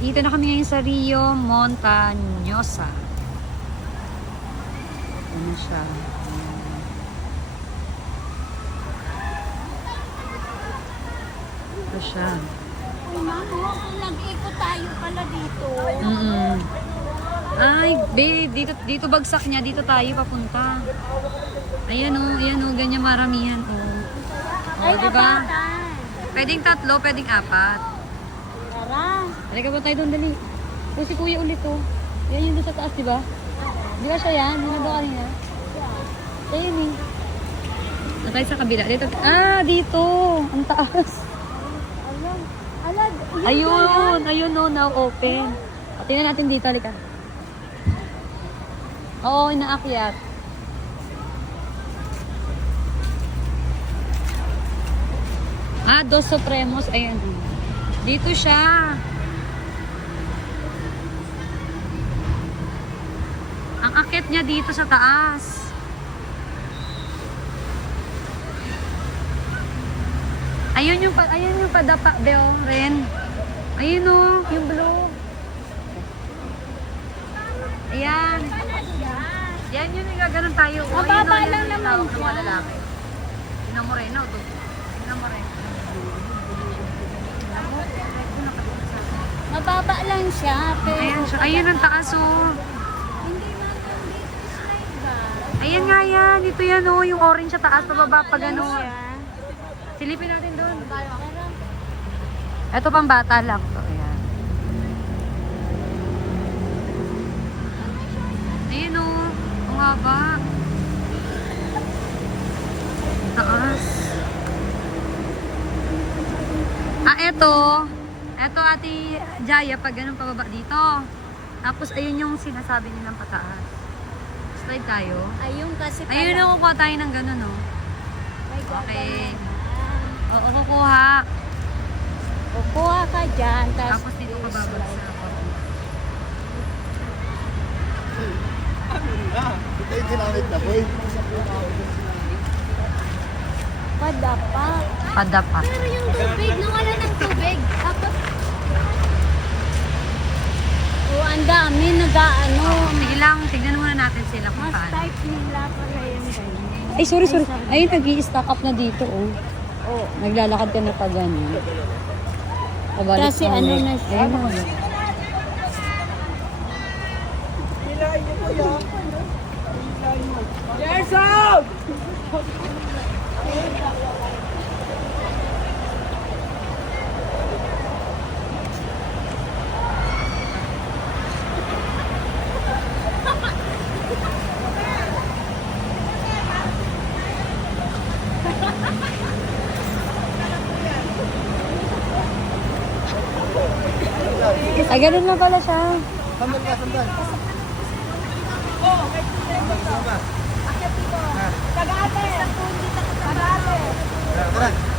Dito na kami ngayon sa Rio Montañosa. Ano siya? Ito siya. Ay, mamo, nag-ikot tayo pala dito. Ay, dito bagsak niya. Dito tayo papunta. Ayan o, ganyan maramihan o. Ay, diba? apatan. Pwedeng 3, pwedeng 4. Tara. Halika ba tayo doon, dali. O, si kuya ulit o. Yan yung doon sa taas, diba? Di ba siya yan? Yung nandun kanina? Ayan eh. Na tayo sa kabila. Dito. Ah, dito. Ang taas. Alag. Ayun o, now open. Tingnan natin dito, halika. Oo, inaakyat. Ah, Dos Supremos. Ayan. Dito siya. Ang akit niya dito sa taas. Ayun yung padapa, Beo, Ren. Ayun o, yung blue. Ayan. Yan yun, gaganon tayo. O, Mababa ayun, lang yung naman tawag ng siya. malalaki. Tingnan mo rin, no? Tingnan mo rin. Mababa lang siya, pero... Ayan siya. Ayun ang taas, oh. Hindi man lang dito slide ba? Ayan nga yan. Ito yan, oh. Yung orange sa taas, pababa pag Lang ano. siya. Silipin natin doon. Pero, Ito pang bata lang to. Ayan. Ayun, oh. Ang haba. Taas. Ah, eto. Eto, Ate Jaya, pag ganun pababa dito. Tapos, ayun yung sinasabi nilang pataas. Slide tayo. ayun kasi Ayun, oh, kukuha tayo ng ganun, oh. May Okay. gaganon. Oo, kukuha. Kukuha ka dyan, Tapos dito ka babagsak. Ito yung ginamit na boy. Padapa. Padapa. Pero yung tubig, nawala ng tubig. Tapos, ang dami, nag-ano. Sige lang, tignan muna natin sila kung Mas paano. type nila pala yung ganyan. Ay, sorry. Ayun, nag-i-stack up na dito, oh. Oo. Naglalakad ka na pa gano'n. Pabalik Kasi ka ano ulit. na siya. Ayun na. Yes, out! Ay, ganun na pala siya. Sandal ka, sandal. Tagate! Tagate! Tara.